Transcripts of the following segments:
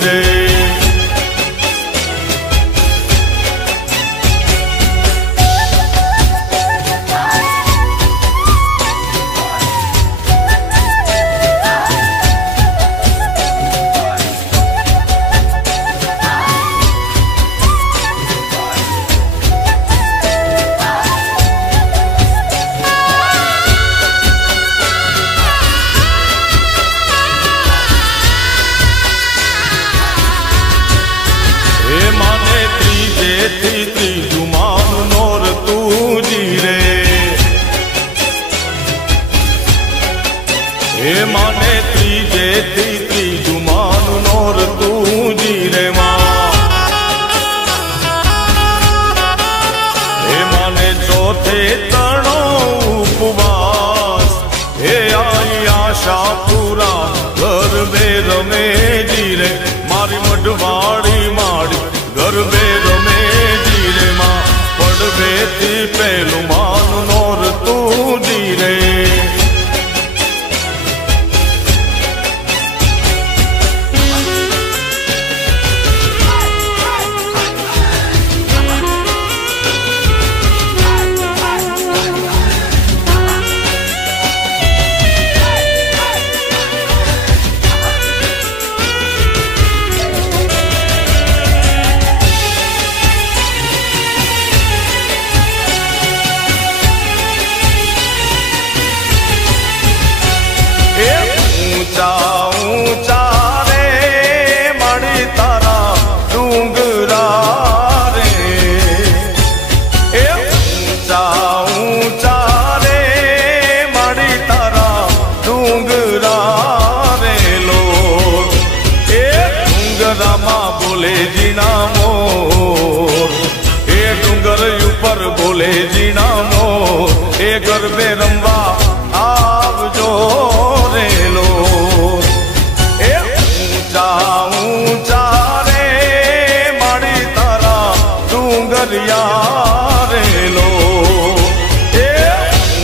रे। हे माने तीजे तीजू मान नोर तू जी रे मां। हे माने चौथे तणो उपवास हे आई आशा पूरा घर में रमे जी रे मारी मडवाड़ी माड़ी घर में रमे जी रे मां। पड़वे थी पहलू मान नोर तू जी रे। ऊंचा ऊंचा रे मणि तारा डूंगरा रे। ऊंचा ऊंचा रे मणि तारा डूंगरा रे लोग। डूंगरा मां बोले जीना मोर डूंगर ऊपर बोले जीना मोर। गरबे रंबा आवजो रे लो। ऊंचा ऊंचा रे मणि तारा डूंगरिया रे लो।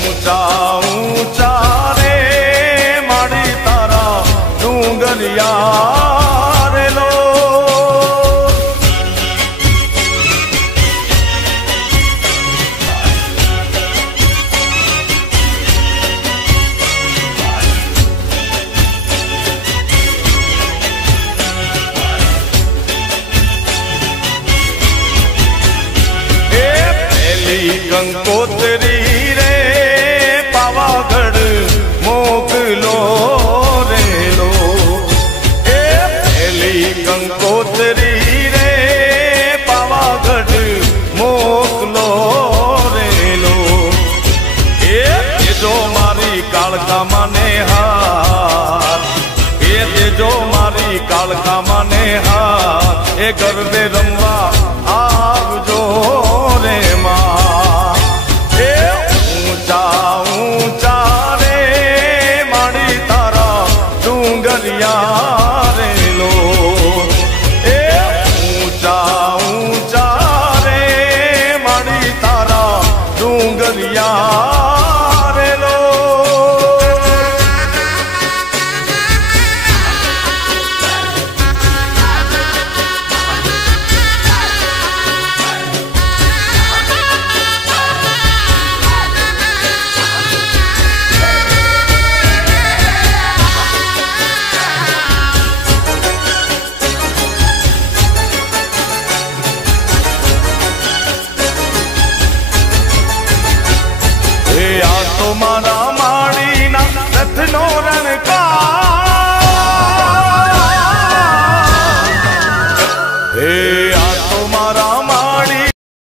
ऊंचा ऊंचा रे मणि तारा डूंगरिया रे लो। गंगोत्री रे पावागढ़ मोकलो रे लो। पहली गंगोत्री रे पावागढ़ मोकलो रे लो। जो मारी कालका माने हार जो मारी कालका माने हार। गरबे रंबा